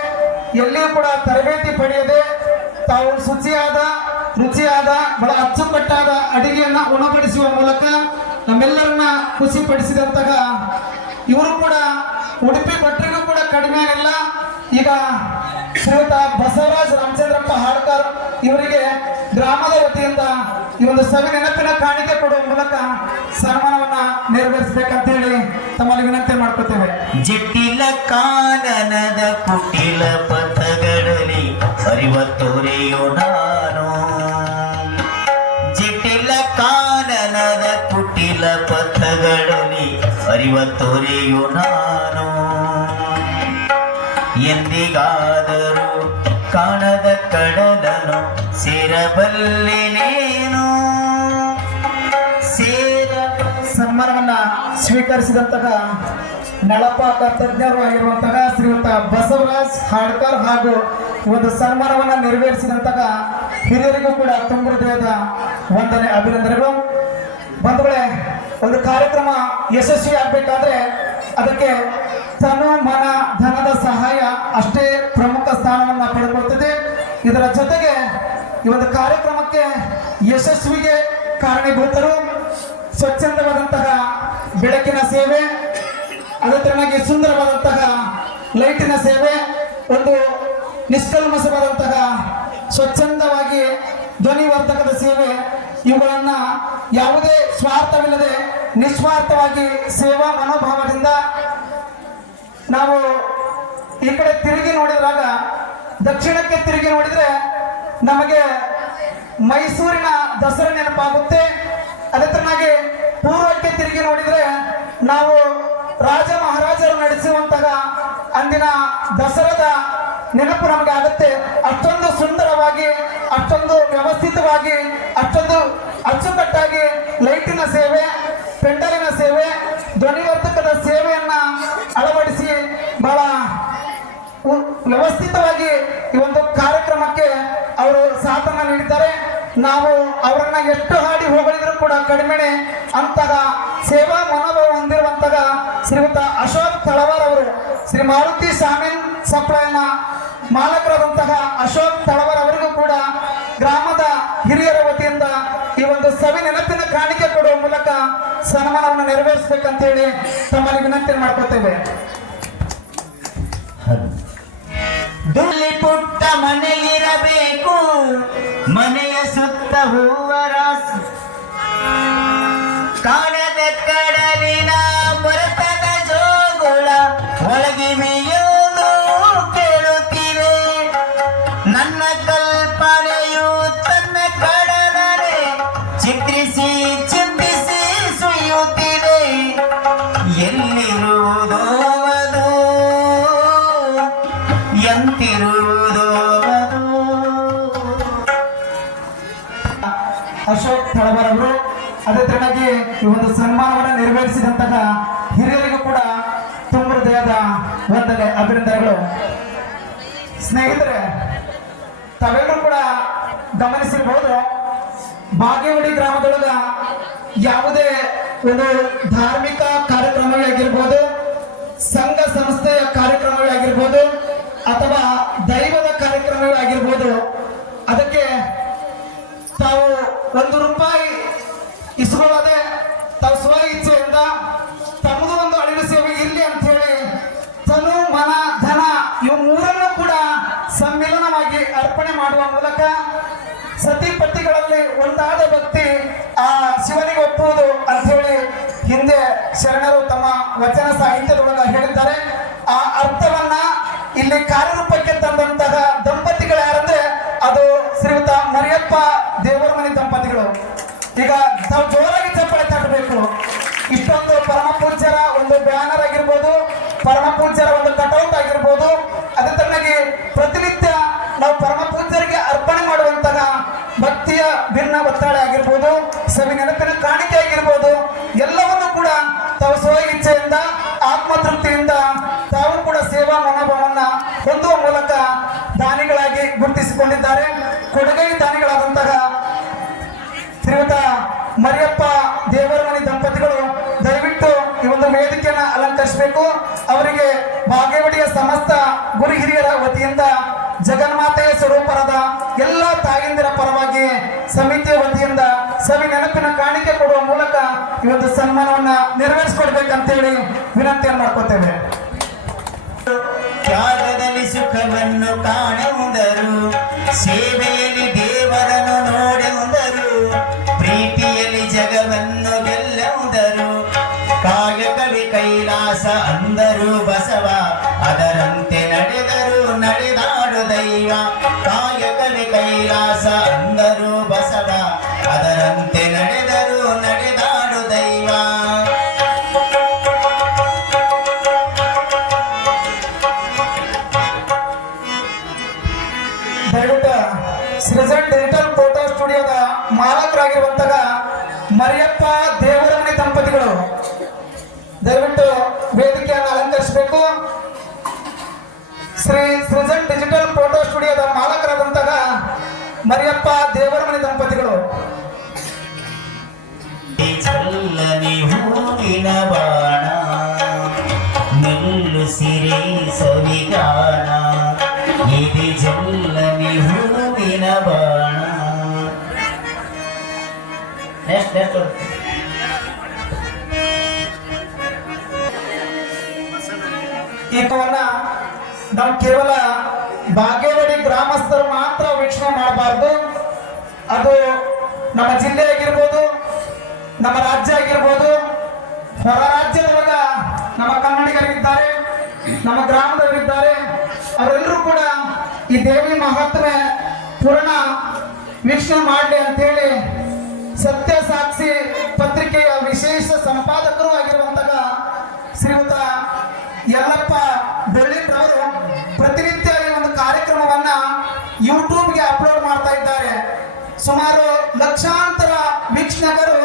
ಎಲ್ಲಿಯೂ ಕೂಡ ತರಬೇತಿ ಪಡೆಯದೆ ತಾವು ಶುಚಿಯಾದ ರುಚಿಯಾದ ಬಹಳ ಅಚ್ಚುಕಟ್ಟಾದ ಅಡಿಗೆಯನ್ನ ಉಣಬಡಿಸುವ ಮೂಲಕ ನಮ್ಮೆಲ್ಲರನ್ನ ಖುಷಿಪಡಿಸಿದಂತಹ ಇವರು ಕೂಡ ಉಡುಪಿ ಭಟ್ರಿಗೂ ಕೂಡ ಕಡಿಮೆ ಏನಿಲ್ಲ. ಈಗ ಶ್ರೀಯುತ ಬಸವರಾಜ್ ರಾಮಚಂದ್ರಪ್ಪ ಹಾಡ್ಕರ್ ಇವರಿಗೆ ಗ್ರಾಮದ ವತಿಯಿಂದ ಈ ಒಂದು ಸವಿ ನೆನಪಿನ ಕಾಣಿಕೆ ಕೊಡುವ ಮೂಲಕ ಸನ್ಮಾನವನ್ನ ನೆರವೇರಿಸಬೇಕಂತ ಹೇಳಿ ತಮ್ಮಲ್ಲಿ ವಿನಂತಿ ಮಾಡ್ಕೊತೇವೆ. ಜಟಿಲ ಕಾನನದ ಕುಟಿಲ ಪಥಗಳಲ್ಲಿ ಅರಿವ ತೋರೆಯೋ ನಾನು ಜಟಿಲ ಕಾನನದ ಕುಟಿಲ ಪಥಗಳಲ್ಲಿ ಅರಿವ ತೋರೆಯೋ ನಾನು ಎಂದಿಗಾದರೂ ಕಾಣದ ಕಡಲನು ಸೇರಬಲ್ಲೆ ನೀನು ಸನ್ಮಾನವನ್ನ ಸ್ವೀಕರಿಸಿದಂತಹ ನಳಪಾಕ ತಜ್ಞರು ಆಗಿರುವಂತಹ ಶ್ರೀಯುತ ಬಸವರಾಜ್ ಹಾಡ್ಕರ್ ಹಾಗೂ ಈ ಒಂದು ಸನ್ಮಾನವನ್ನ ನೆರವೇರಿಸಿದಂತಹ ಹಿರಿಯರಿಗೂ ಕೂಡ ತುಂಬ ಹೃದಯದ ವಂದನೆ ಅಭಿನಂದನೆಗಳು. ಬಂಧುಗಳೇ, ಒಂದು ಕಾರ್ಯಕ್ರಮ ಯಶಸ್ವಿ ಆಗ್ಬೇಕಾದ್ರೆ ಅದಕ್ಕೆ ತನು ಮನ ಧನದ ಸಹಾಯ ಅಷ್ಟೇ ಪ್ರಮುಖ ಸ್ಥಾನವನ್ನ ಪಡೆದುಕೊಳ್ತದೆ. ಇದರ ಜೊತೆಗೆ ಈ ಒಂದು ಕಾರ್ಯಕ್ರಮಕ್ಕೆ ಯಶಸ್ವಿಗೆ ಕಾರಣೀಭೂತರು ಸ್ವಚ್ಛಂದವಾದಂತಹ ಬೆಳಕಿನ ಸೇವೆ, ಅದೇ ತರನಾಗಿ ಸುಂದರವಾದಂತಹ ಲೈಟಿನ ಸೇವೆ, ಒಂದು ನಿಷ್ಕಲ್ಮಶವಾದಂತಹ ಸ್ವಚ್ಛಂದವಾಗಿ ಧ್ವನಿವರ್ಧಕದ ಸೇವೆ, ಇವುಗಳನ್ನ ಯಾವುದೇ ಸ್ವಾರ್ಥವಿಲ್ಲದೆ ನಿಸ್ವಾರ್ಥವಾಗಿ ಸೇವಾ ಮನೋಭಾವದಿಂದ ನಾವು ಈ ಕಡೆ ತಿರುಗಿ ನೋಡಿದಾಗ, ದಕ್ಷಿಣಕ್ಕೆ ತಿರುಗಿ ನೋಡಿದ್ರೆ ನಮಗೆ ಮೈಸೂರಿನ ದಸರಾ ನೆನಪಾಗುತ್ತೆ. ಅದೇ ತರನಾಗಿ ಪೂರ್ವಕ್ಕೆ ತಿರುಗಿ ನೋಡಿದ್ರೆ ನಾವು ರಾಜ ಮಹಾರಾಜರು ನಡೆಸುವಂತಹ ಅಂದಿನ ದಸರಾದ ನೆನಪು ನಮಗೆ ಆಗುತ್ತೆ. ಅಷ್ಟೊಂದು ಸುಂದರವಾಗಿ, ಅಷ್ಟೊಂದು ವ್ಯವಸ್ಥಿತವಾಗಿ, ಅಷ್ಟೊಂದು ಅಚ್ಚುಕಟ್ಟಾಗಿ ಲೈಟಿನ ಸೇವೆ, ಪೆಂಡಲಿನ ಸೇವೆ, ಧ್ವನಿವರ್ಧಕದ ಸೇವೆಯನ್ನ ಅಳವಡಿಸಿ ಬಹಳ ವ್ಯವಸ್ಥಿತವಾಗಿ ಈ ಒಂದು ಕಾರ್ಯಕ್ರಮಕ್ಕೆ ಅವರು ಸಾಥನ್ನ ನೀಡಿದ್ದಾರೆ. ನಾವು ಅವರನ್ನ ಎಷ್ಟು ಹಾಡಿ ಹೋಗಳಿದ್ರು ಕೂಡ ಕಡಿಮೆನೆ ಅಂತಹ ಸೇವಾ ಮನೋಭಾವ ಹೊಂದಿರುವಂತಹ ಶ್ರೀಯುತ ಅಶೋಕ್ ತಳವಾರ್ ಅವರು, ಶ್ರೀ ಮಾರುತಿ ಶಾಮೀನ್ ಸಪ್ಲೈನ ಮಾಲಕರಾದಂತಹ ಅಶೋಕ್ ತಳವಾರ್ ಅವರಿಗೂ ಕೂಡ ಗ್ರಾಮದ ಹಿರಿಯರ ವತಿಯಿಂದ ಈ ಒಂದು ಸವಿ ನೆನಪಿನ ಕಾಣಿಕೆ ಕೊಡುವ ಮೂಲಕ ಸನ್ಮಾನವನ್ನು ನೆರವೇರಿಸಬೇಕಂತ ಹೇಳಿ ತಮ್ಮಲ್ಲಿ ವಿನಂತಿ ಮಾಡ್ಕೊತೇವೆ. ದುಲ್ಲಿ ಪುಟ್ಟ ಮನೆಯಿರಬೇಕು, ಮನೆಯ ಸುತ್ತ ಹೂವರ ಕಾಣದ ಕಡಲಿನ ಬರತದ ಜೋಗುಳ ಒಳಗಿವೆಯೋದು ಕೇಳುತ್ತಿವೆ. ನನ್ನ ಕಲ್ಪನೆಯು ತನ್ನ ಕಡಲನೆ ಚಿತ್ರಿಸಿ ಚಿಂಬಿಸಿ ಸುಯ್ಯುತ್ತಿದೆ. ಎಲ್ಲಿರುವುದೋ ಅದು, ಎಂತಿರುವುದೋ ಅದು. ಅಶೋಕ್ ತಳವಾರ್ ಅವರು, ಅದೇ ತರನಾಗಿ ಈ ಒಂದು ಸನ್ಮಾನವನ್ನು ನೆರವೇರಿಸಿದಂತಹ ಹಿರಿಯರಿಗೂ ಕೂಡ ತುಂಬ ಹೃದಯದ ವಂದನೆ ಅಭಿನಂದನೆಗಳು. ಸ್ನೇಹಿತರೆ, ತಾವೆಲ್ಲರೂ ಕೂಡ ಗಮನಿಸಿರಬಹುದು, ಬಾಗೇವಾಡಿ ಗ್ರಾಮದೊಳಗ ಯಾವುದೇ ಒಂದು ಧಾರ್ಮಿಕ ಕಾರ್ಯಕ್ರಮವೇ ಆಗಿರ್ಬೋದು, ಸಂಘ ಸಂಸ್ಥೆಯ ಕಾರ್ಯಕ್ರಮವೇ ಆಗಿರ್ಬೋದು, ಅಥವಾ ದೈವದ ಕಾರ್ಯಕ್ರಮವೇ ಆಗಿರ್ಬೋದು, ಅದಕ್ಕೆ ತಾವು ₹1 ಇಸ್ಕೊಳ್ಳದೆ ತಾವು ಸ್ವ ಇಚ್ಛೆಯಿಂದ ತಮ್ಮದು ಒಂದು ಅಳಿಲು ಸೇವೆ ಇರಲಿ ಅಂತ ಹೇಳಿ ತನು ಮನ ಧನ ಇವು ಮೂರನ್ನು ಕೂಡ ಸಮ್ಮಿಲನವಾಗಿ ಅರ್ಪಣೆ ಮಾಡುವ ಮೂಲಕ ಸತಿ ಪತಿಗಳಲ್ಲಿ ಒಂದಾದ ಭಕ್ತಿ ಆ ಶಿವನಿಗೆ ಒಪ್ಪುವುದು ಅಂತ ಹೇಳಿ ಹಿಂದೆ ಶರಣರು ತಮ್ಮ ವಚನ ಸಾಹಿತ್ಯದೊಳಗ ಹೇಳಿದ್ದಾರೆ. ಆ ಅರ್ಥವನ್ನ ಇಲ್ಲಿ ಕಾರ್ಯರೂಪಕ್ಕೆ ತಂದಂತಹ ದಂಪತಿಗಳು ಯಾರಂದ್ರೆ ಅದು ಶ್ರೀಯುತ ಮರಿಯಪ್ಪ ದೇವರಮನಿ ದಂಪತಿಗಳು. ಈಗ ನಾವು ಜೋರಾಗಿ ಚಪ್ಪಾಳೆ ತಟ್ಟಬೇಕು. ಇಷ್ಟೊಂದು ಪರಮ ಪೂಜ್ಯರ ಒಂದು ಬ್ಯಾನರ್ ಆಗಿರ್ಬೋದು, ಪರಮ ಪೂಜ್ಯರ ಒಂದು ಕಟೌಟ್ ಆಗಿರ್ಬೋದು, ಅದೇ ತರನಾಗಿ ಪ್ರತಿನಿತ್ಯ ನಾವು ಪರಮ ಪೂಜ್ಯರಿಗೆ ಅರ್ಪಣೆ ಮಾಡುವಂತಹ ಭಕ್ತಿಯ ಭಿನ್ನ ಒತ್ತಾಳೆ ಆಗಿರ್ಬೋದು, ಸವಿ ನೆನಪಿನ ಕಾಣಿಕೆ ಆಗಿರ್ಬೋದು, ಎಲ್ಲವನ್ನೂ ಕೂಡ ತಾವು ಸ್ವ ಇಚ್ಛೆಯಿಂದ ಆತ್ಮತೃಪ್ತಿಯಿಂದ ತಾವು ಕೂಡ ಸೇವಾ ಮನೋಭಾವವನ್ನ ಹೊಂದುವ ಮೂಲಕ ದಾನಿಗಳಾಗಿ ಗುರುತಿಸಿಕೊಂಡಿದ್ದಾರೆ. ಕೊಡುಗೈ ದಾನಿಗಳಾದಂತಹ ಶ್ರೀಯುತ ಮರಿಯಪ್ಪ ದೇವರಮನಿ ದಂಪತಿಗಳು ದಯವಿಟ್ಟು ಈ ಒಂದು ವೇದಿಕೆಯನ್ನ ಅಲಂಕರಿಸಬೇಕು. ಅವರಿಗೆ ಬಾಗೇವಾಡಿಯ ಸಮಸ್ತ ಗುರು ಹಿರಿಯರ ವತಿಯಿಂದ ಜಗನ್ಮಾತೆಯ ಸ್ವರೂಪರಾದ ಎಲ್ಲ ತಾಯಂದಿರ ಪರವಾಗಿ ಸಮಿತಿಯ ವತಿಯಿಂದ ಸವಿ ನೆನಪಿನ ಕಾಣಿಕೆ ಕೊಡುವ ಮೂಲಕ ಈ ಒಂದು ಸನ್ಮಾನವನ್ನ ನೆರವೇರಿಸಿಕೊಡ್ಬೇಕಂತೇಳಿ ವಿನಂತಿಯನ್ನು ಮಾಡ್ಕೊತೇವೆ. ತ್ಯಾಗದಲ್ಲಿ ಸುಖವನ್ನು ಕಾಣುವುದರು, ಸೇವೆಯಲ್ಲಿ ದೇವರನ್ನು ನೋಡುವುದರು, ಪ್ರೀತಿಯಲ್ಲಿ ಜಗವನ್ನು ಗೆಲ್ಲುವುದರು. ಕಾಯಕವೇ ಕೈಲಾಸ ಅಂದರು ಬಸವ, ಅದರಂತೆ ನಡೆದರು ನಡೆದಾಡು ದೈವ. ಕಾಯಕವೇ ಕೈಲಾಸ ಅಂದರು ಬಸವ, ಅದರಂತೆ ನಡೆದರು ನಡೆದಾಡು ದೈವ. ದಯವಿಟ್ಟು ಸೃಜನ್ ಡಿಜಿಟಲ್ ಫೋಟೋ ಸ್ಟುಡಿಯೋದ ಮಾಲಕರಾಗಿರುವಂತಹ ಮರಿಯಪ್ಪ ದೇವರಮನೆ ದಂಪತಿಗಳು ದಯವಿಟ್ಟು ವೇದಿಕೆಯನ್ನು ಅಲಂಕರಿಸಬೇಕು. ಶ್ರೀ ಸೃಜನ್ ಡಿಜಿಟಲ್ ಫೋಟೋ ಸ್ಟುಡಿಯೋದ ಮಾಲಕರಾದಂತಹ ಮರಿಯಪ್ಪ ದೇವರಮನೆ ದಂಪತಿಗಳು. ಚಲ್ಲನೆ ಹೂವಿನ ಬಾಣ ನಿಲ್ಲಿಸಿರಿ ಸವಿಗಾನ ಇದು ಜಲ್ಲನೆ ಹೂವಿನ ಬಾಣ. ನೆಕ್ಸ್ಟ್ ಈ ಕವನ ನಾವು ಕೇವಲ ಬಾಗೇವಾಡಿ ಗ್ರಾಮಸ್ಥರು ಮಾತ್ರ ವೀಕ್ಷಣೆ ಮಾಡಬಾರ್ದು. ಅದು ನಮ್ಮ ಜಿಲ್ಲೆ ಆಗಿರ್ಬೋದು, ನಮ್ಮ ರಾಜ್ಯ ಆಗಿರ್ಬೋದು, ಹೊರ ರಾಜ್ಯದೊಳಗ ನಮ್ಮ ಕನ್ನಡಿಗರಿದ್ದಾರೆ, ನಮ್ಮ ಗ್ರಾಮದವರಿದ್ದಾರೆ. ಅವರೆಲ್ಲರೂ ಕೂಡ ಈ ದೇವಿ ಮಹಾತ್ಮೆ ಪೂರ್ಣ ವೀಕ್ಷಣೆ ಮಾಡಲಿ ಅಂತೇಳಿ ಸತ್ಯ ಸಾಕ್ಷಿ ಪತ್ರಿಕೆಯ ವಿಶೇಷ ಸಂಪಾದಕರು ಆಗಿರುವಂತಹ ಶ್ರೀಯುತ ಯಲ್ಲಪ್ಪ ಬೆಳ್ಳಿರವರು ಪ್ರತಿನಿತ್ಯ ಈ ಒಂದು ಕಾರ್ಯಕ್ರಮವನ್ನ ಯೂಟ್ಯೂಬ್ಗೆ ಅಪ್ಲೋಡ್ ಮಾಡ್ತಾ ಇದ್ದಾರೆ. ಸುಮಾರು ಲಕ್ಷಾಂತರ ವೀಕ್ಷಣೆಗರು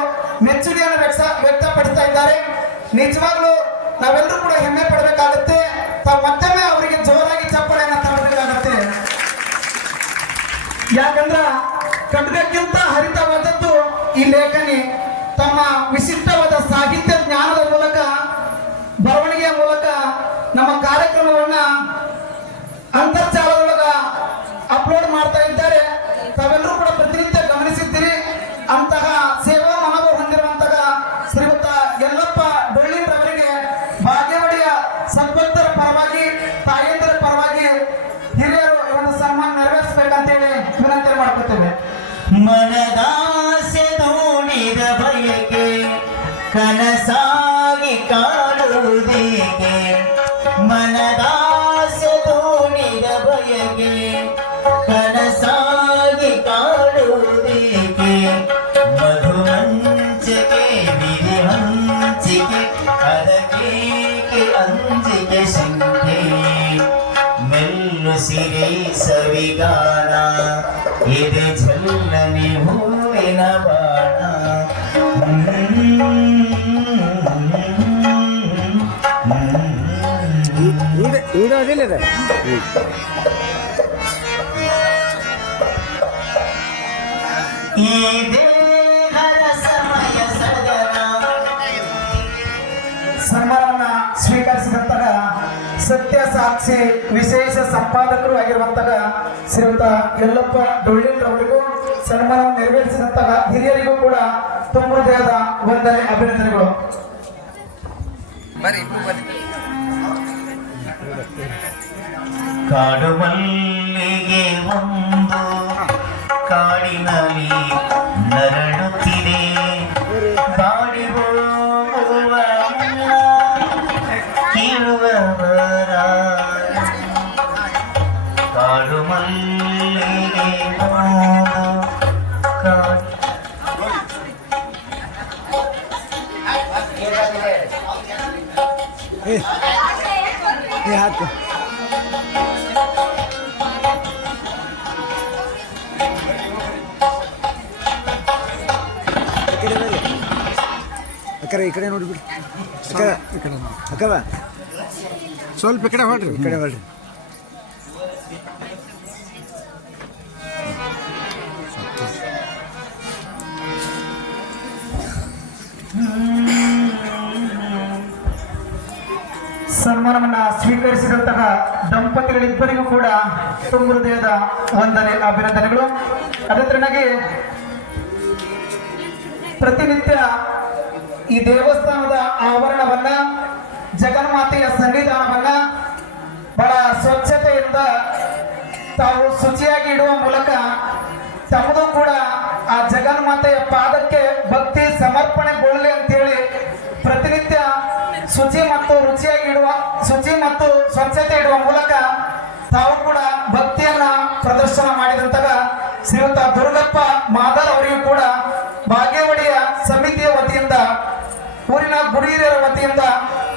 ಮೆಚ್ಚುಗೆಯನ್ನು ವ್ಯಕ್ತಪಡಿಸ್ತಾ ಇದ್ದಾರೆ. ನಿಜವಾಗ್ಲೂ ನಾವೆಲ್ಲರೂ ಕೂಡ ಹೆಮ್ಮೆ ಪಡಬೇಕಾಗುತ್ತೆ. ತಾವು ಮತ್ತೊಮ್ಮೆ ಅವರಿಗೆ ಜೋರಾಗಿ ಚಪ್ಪಾಳೆಯನ್ನು ತರಬೇಕಾಗುತ್ತೆ. ಯಾಕಂದ್ರ ಖಡ್ಗಕ್ಕಿಂತ ಹರಿತವಾದದ್ದು ಈ ಲೇಖನಿ. ತಮ್ಮ ವಿಶಿಷ್ಟವಾದ ಸಾಹಿತ್ಯ ಜ್ಞಾನದ ಮೂಲಕ, ಬರವಣಿಗೆಯ ಮೂಲಕ ನಮ್ಮ ಕಾರ್ಯಕ್ರಮವನ್ನ ಅಂತರ್ಜಾಲದೊಳಗ ಅಪ್ಲೋಡ್ ಮಾಡ್ತಾ ಇದ್ದಾರೆ. ತಾವೆಲ್ಲರೂ ಕೂಡ ಪ್ರತಿನಿತ್ಯ ಗಮನಿಸಿದ್ದೀರಿ. ಅಂತಹ ಸೇವಾ ಮನೋಭಾವ ಹೊಂದಿರುವಂತಹ ಶ್ರೀಯುತ ಯಲ್ಲಪ್ಪ ಬೆಳ್ಳಿರವರಿಗೆ ಬಾಗೇವಾಡಿಯ ಸದ್ಭಕ್ತರ ಪರವಾಗಿ, ತಾಯಂದಿರ ಪರವಾಗಿ ಹಿರಿಯರು ಈ ಒಂದು ಸನ್ಮಾನ ನೆರವೇರಿಸಬೇಕಂತೇಳಿ ವಿನಂತಿ ಮಾಡ್ಕೊತೇವೆ. ಮನದಾಸೆ ದೋಣಿದ ಬಯಕೆ ಕನಸಾಗಿ ಕಾಡುವುದೇಕೆ, ಮನದಾಸೆ ದೋಣಿದ ಬಯಕೆ ಕನಸಾಗಿ ಕಾಡುವುದೇಕೆ, ಮಧುಮಂಚಕೆ ಬಿರಿ ಹಂಚಿಕೆ ಅದಕ್ಕೇಕೆ ಅಂಜಿಕೆ ಶಂಕೆ, ಮೆಲ್ಲು ಸಿರಿ ಸವಿಗಾನ ಇದು ಜಲ್ಲನೆ ಹೂವಿನ ಬಾಣ. ಈ ದೇಹದ ಸಮಯ ಸದನ ಸನ್ಮಾನವನ್ನ ಸ್ವೀಕರಿಸಿದಂತಹ ಸತ್ಯ ಸಾಕ್ಷಿ ವಿಶೇಷ ಸಂಪಾದಕರು ಆಗಿರುವಂತಹ ಶ್ರೀಯುತ ಯಲ್ಲಪ್ಪ ಡೊಳ್ಳಿರವರಿಗೂ ಸನ್ಮಾನವನ್ನು ನೆರವೇರಿಸಿದಂತಹ ಹಿರಿಯರಿಗೂ ಕೂಡ ತುಂಬ ಹೃದಯದ ವಂದನೆ, ಅಭಿನಂದನೆಗಳು. ಕಾಡು ಮಲ್ಲಿಗೆ ಒಂದು ಕಾಡಿನಲ್ಲಿ ನರಳುತ್ತಿದೆ, ಬಾಡಿ ಹೋಗುವ ಕೀಳುವವರ ಕಾಡು ಮಲ್ಲಿಗೆ ಒಂದು ಕಾಡಿ ಈ ಕಡೆ ನೋಡ್ಬಿಡಿ. ಅಕ್ಕವ ಸ್ವಲ್ಪ ಈ ಕಡೆ ಹೊಡ್ರಿ, ಈ ಕಡೆ ಹೊಡ್ರಿ. ಸನ್ಮಾನವನ್ನ ಸ್ವೀಕರಿಸಿದಂತಹ ದಂಪತಿಗಳಿಬ್ಬರಿಗೂ ಕೂಡ ತುಂಬ ಹೃದಯದ ವಂದನೆ, ಅಭಿನಂದನೆಗಳು. ಅದೇ ತರನಾಗಿ ಪ್ರತಿನಿತ್ಯ ಈ ದೇವಸ್ಥಾನದ ಆವರಣವನ್ನ, ಜಗನ್ಮಾತೆಯ ಸನ್ನಿಧಾನವನ್ನ ಬಹಳ ಸ್ವಚ್ಛತೆಯಿಂದ ತಾವು ಶುಚಿಯಾಗಿ ಇಡುವ ಮೂಲಕ ತಮ್ಮದು ಕೂಡ ಆ ಜಗನ್ಮಾತೆಯ ಪಾದಕ್ಕೆ ಭಕ್ತಿ ಸಮರ್ಪಣೆಗೊಳ್ಳಲಿ ಅಂತೇಳಿ ಪ್ರತಿನಿತ್ಯ ಶುಚಿ ಮತ್ತು ರುಚಿಯಾಗಿ ಇಡುವ, ಶುಚಿ ಮತ್ತು ಸ್ವಚ್ಛತೆ ಇಡುವ ಮೂಲಕ ತಾವು ಕೂಡ ಭಕ್ತಿಯನ್ನ ಪ್ರದರ್ಶನ ಮಾಡಿದಂತಹ ಶ್ರೀಯುತ ದುರ್ಗಪ್ಪ ಮಾದರ್ ಅವರಿಗೂ ಕೂಡ ಬಾಗೇವಾಡಿಯ ಸಮಿತಿಯ ವತಿಯಿಂದ, ಊರಿನ ಗುಡಿ ಹಿರಿಯರ ವತಿಯಿಂದ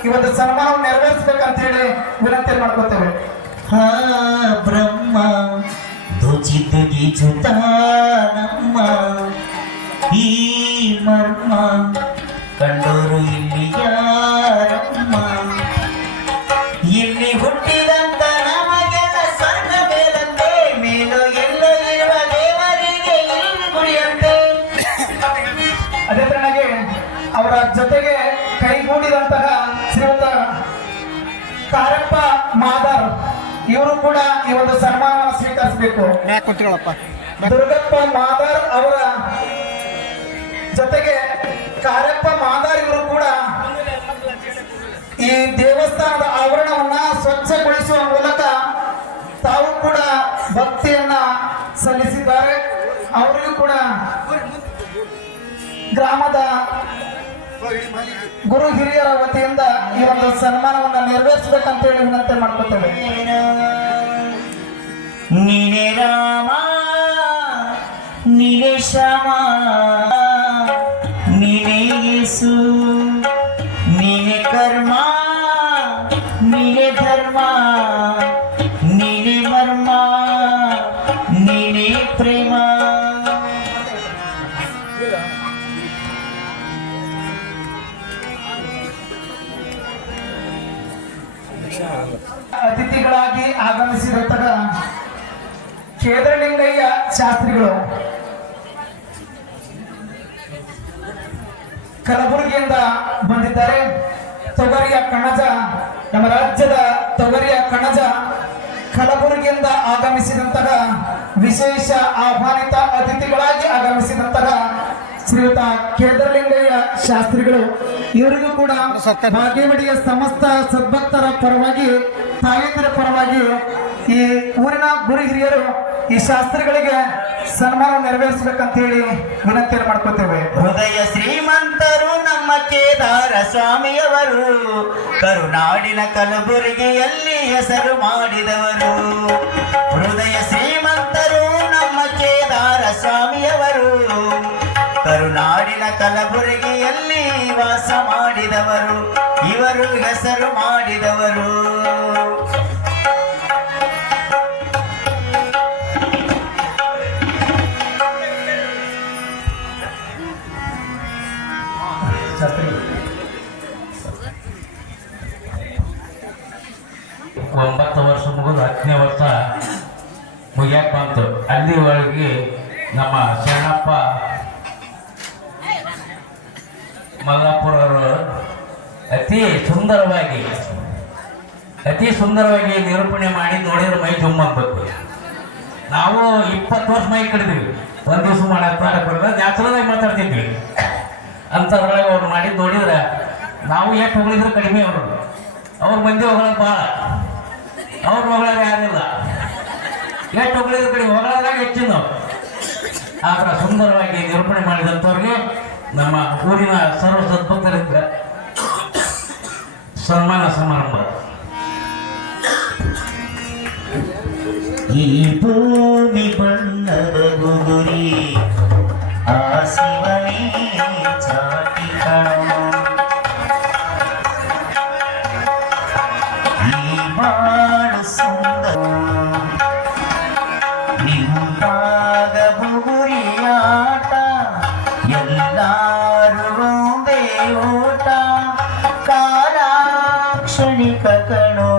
ಈ ಒಂದು ಸನ್ಮಾನವನ್ನು ನೆರವೇರಿಸಬೇಕಂತ ಹೇಳಿ ವಿನಂತಿ ಮಾಡ್ಕೊತೇವೆ. ಬ್ರಹ್ಮ ಧ್ವಜಿತ ಗೀತು ಗೀಚುತ್ತ ನಮ್ಮ ಈ ಮರ್ಮ ಕಂಡೋರು ಇಲ್ಲಿ ಯಾರಮ್ಮ ಇಲ್ಲಿ ಹುಟ್ಟಿದಂತ ನಮಗೆಲ್ಲ ಸ್ವರ್ಗ ಮೇಲಂತೆ ಮೇಲೋ ಎಲ್ಲೋ ಇರುವ ದೇವರಿಗೆ ಇಲ್ಲಿ ಗುಡಿಯಂತೆ. ಅದೇ ತರನಾಗಿ ಅವರ ಜೊತೆಗೆ ಕೈಗೂಡಿದಂತಹ ಶ್ರೀಯುತ ಕಾರಪ್ಪ ಮಾದಾರ್ ಇವರು ಕೂಡ ಈ ಒಂದು ಸನ್ಮಾನವನ್ನು ಸ್ವೀಕರಿಸಬೇಕು. ಯಾಕೆ ಕುಂತಿರಳಪ್ಪ? ದುರ್ಗಪ್ಪ ಮಾದಾರ್ ಅವರ ಜೊತೆಗೆ ಕಾರಪ್ಪ ಮಾದಾರ್ ಇವರು ಕೂಡ ಈ ದೇವಸ್ಥಾನದ ಆವರಣವನ್ನ ಸ್ವಚ್ಛಗೊಳಿಸುವ ಮೂಲಕ ತಾವು ಕೂಡ ಭಕ್ತಿಯನ್ನ ಸಲ್ಲಿಸಿದ್ದಾರೆ. ಅವರಿಗೂ ಕೂಡ ಗ್ರಾಮದ ಗುರು ಹಿರಿಯರ ವತಿಯಿಂದ ಈ ಒಂದು ಸನ್ಮಾನವನ್ನ ನೆರವೇರಿಸಬೇಕಂತ ಹೇಳಿ ವಿನಂತಿ ಮಾಡ್ಕೊತೇವೆ. ನೀನೆ ರಾಮ ನೀನೆ ಶ್ಯಾಮ ನೀನೆ ಯೇಸು ನೀನೆ ಕರ್ಮ ನೀನೆ ಧರ್ಮ ನೀನೆ ಮರ್ಮ ನೀನೆ ಪ್ರೇಮ. ಅತಿಥಿಗಳಾಗಿ ಆಗಮಿಸಿದಂತಹ ಕೇದರಲಿಂಗಯ್ಯ ಶಾಸ್ತ್ರಿಗಳು ಕಲಬುರಗಿಯಿಂದ ಬಂದಿದ್ದಾರೆ. ತೊಗರಿಯ ಕಣಜ, ನಮ್ಮ ರಾಜ್ಯದ ತೊಗರಿಯ ಕಣಜ ಕಲಬುರಗಿಯಿಂದ ಆಗಮಿಸಿದಂತಹ ವಿಶೇಷ ಆಹ್ವಾನಿತ ಅತಿಥಿಗಳಾಗಿ ಆಗಮಿಸಿದಂತಹ ಶ್ರೀಯುತ ಕೇದರಲಿಂಗಯ್ಯ ಶಾಸ್ತ್ರಿಗಳು ಇವರಿಗೂ ಕೂಡ ಭಾಗ್ಯಮಡಿಯ ಸಮಸ್ತ ಸದ್ಭಕ್ತರ ಪರವಾಗಿ ತಾಯಂದಿರ ಪರವಾಗಿ ಈ ಊರಿನ ಗುರು ಹಿರಿಯರು ಈ ಶಾಸ್ತ್ರಿಗಳಿಗೆ ಸನ್ಮಾನ ನೆರವೇರಿಸಬೇಕಂತ ಹೇಳಿ ವಿನಂತಿ ಮಾಡ್ಕೊತೇವೆ. ಹೃದಯ ಶ್ರೀಮಂತರು ನಮ್ಮ ಕೇದಾರ ಸ್ವಾಮಿಯವರು, ಕರುನಾಡಿನ ಕಲಬುರಗಿಯಲ್ಲಿ ಹೆಸರು ಮಾಡಿದವರು. ಹೃದಯ ಶ್ರೀಮಂತರು ನಮ್ಮ ಕೇದಾರ ಸ್ವಾಮಿಯವರು, ಕರುನಾಡಿನ ಕಲಬುರಗಿಯಲ್ಲಿ ವಾಸ ಮಾಡಿದವರು, ಇವರು ಹೆಸರು ಮಾಡಿದವರು. ಒಂಬತ್ತು ವರ್ಷ ಮುಗಿದು 10ನೇ ವರ್ಷ ಮುಗಿಯಕ್ಕೆ ಬಂತು. ಅಲ್ಲಿವರೆಗೆ ನಮ್ಮ ಶರಣಪ್ಪ ಮಲ್ಲಾಪುರವರು ಅತಿ ಸುಂದರವಾಗಿ ನಿರೂಪಣೆ ಮಾಡಿ ನೋಡಿದ್ರೆ ಮೈ ಜುಮ್ಮಬೇಕು. ನಾವು 20 ವರ್ಷ ಮೈ ಕಡಿದೀವಿ, ಒಂದು ದಿವಸ ಮಾಡಕ್ಕೆ ನ್ಯಾಚುರಲಾಗಿ ಮಾತಾಡ್ತಿದ್ವಿ. ಅಂಥದ್ರೊಳಗೆ ಅವ್ರು ಮಾಡಿದ್ದು ನೋಡಿದ್ರೆ ನಾವು ಎಷ್ಟು ಹೊಗಳಿದ್ರು ಕಡಿಮೆ. ಅವ್ರ ಮಂದಿ ಹೊಗಳೋದು ಭಾಳ, ಅವ್ರು ಹೊಗಳೋರು ಯಾರಿಲ್ಲ. ಎಷ್ಟು ಹೊಗಳಿದ್ರು ಕಡಿಮೆ, ಹೊಗಳೋದಾಗ ಹೆಚ್ಚಿನ. ಆ ಥರ ಸುಂದರವಾಗಿ ನಿರೂಪಣೆ ಮಾಡಿದಂಥವ್ರಿಗೆ ನಮ್ಮ ಊರಿನ ಸರ್ವ ಸದ್ಭಕ್ತರಿಂದ ಸನ್ಮಾನ ಸಮಾರಂಭ. ಈ ಭೂಮಿ ಬಣ್ಣದ ಗುಗುರಿ ಆ ಶಿವನೇ ಚಾಟಿ ಕಾಣೋ, ಈ ಬಾಳು ಸುಂದರ ನಿಂತಾಗ ಬುಗುರಿಯಾಟ, ಎಲ್ಲಾರು ಒಂದೇ ಓಟ, ಕಾಲ ಕ್ಷಣಿಕ ಕಣೋ.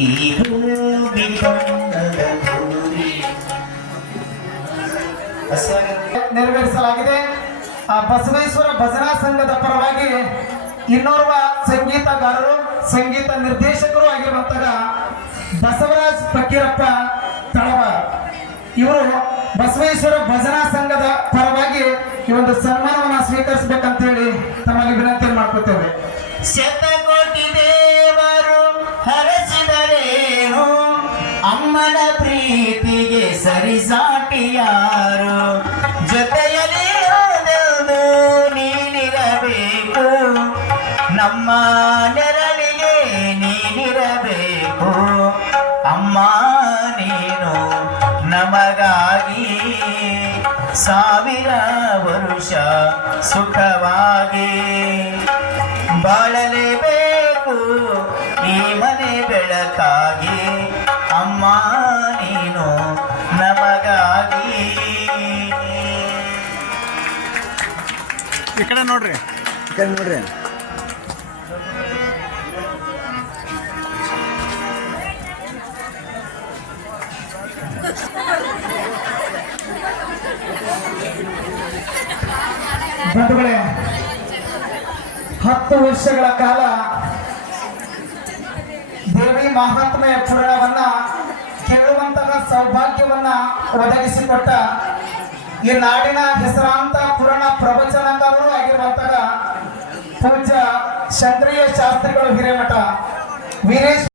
ಈ ಭೂಮಿ ಬಣ್ಣದ ಗುಗುರಿ ನೆರವೇರಿಸಲಾಗಿದೆ. ಆ ಬಸವೇಶ್ವರ ಭಜನಾ ಸಂಘದ ಪರವಾಗಿ ಇನ್ನೋರ್ವ ಸಂಗೀತಗಾರರು, ಸಂಗೀತ ನಿರ್ದೇಶಕರು ಆಗಿರುವಂತಹ ಬಸವರಾಜ್ ಫಕೀರಪ್ಪ ತಳವಾರ್ ಇವರು ಬಸವೇಶ್ವರ ಭಜನಾ ಸಂಘದ ಪರವಾಗಿ ಈ ಒಂದು ಸನ್ಮಾನವನ್ನು ಸ್ವೀಕರಿಸಬೇಕಂತ ಹೇಳಿ ತಮ್ಮಲ್ಲಿ ವಿನಂತಿ ಮಾಡ್ಕೊತೇವೆ. ಶತಕೋಟಿ ದೇವರು ಹರಸಿದರೇನು, ಅಮ್ಮನ ಪ್ರೀತಿಗೆ ಸರಿಸಾಟಿ ಯಾರು, ಜೊತೆಯಲ್ಲಿ ಹೋದೆಂದು ನೀನಿರಬೇಕು, ನಮ್ಮ ನೆರಳಿಗೆ ನೀನಿರಬೇಕು. ಅಮ್ಮ ನೀನು ನಮಗಾಗಿ 1000 ವರುಷ ಸುಖವಾಗಿ ಬಾಳಲೇಬೇಕು, ಈ ಮನೆ ಬೆಳಕು ಜಗಕ್ಕಾಗಿ ಅಮ್ಮ ನೀನು ನಮಗಾಗಿ. ಈ ಕಡೆ ನೋಡ್ರಿ, ಈ ಕಡೆ ನೋಡ್ರಿ. ಬಂಧುಗಳೇ, 10 ವರ್ಷಗಳ ಕಾಲ ದೇವಿ ಮಹಾತ್ಮೆಯ ಪುರಾಣವನ್ನ ಕೇಳುವಂತಹ ಸೌಭಾಗ್ಯವನ್ನ ಒದಗಿಸಿಕೊಟ್ಟ ಈ ನಾಡಿನ ಹೆಸರಾಂತ ಪುರಾಣ ಪ್ರವಚನಕಾರರು ಆಗಿರುವಂತಹ ಪೂಜ್ಯ ಚಂದ್ರಿಯ ಶಾಸ್ತ್ರಿಗಳು ಹಿರೇಮಠ ವೀರೇಶ್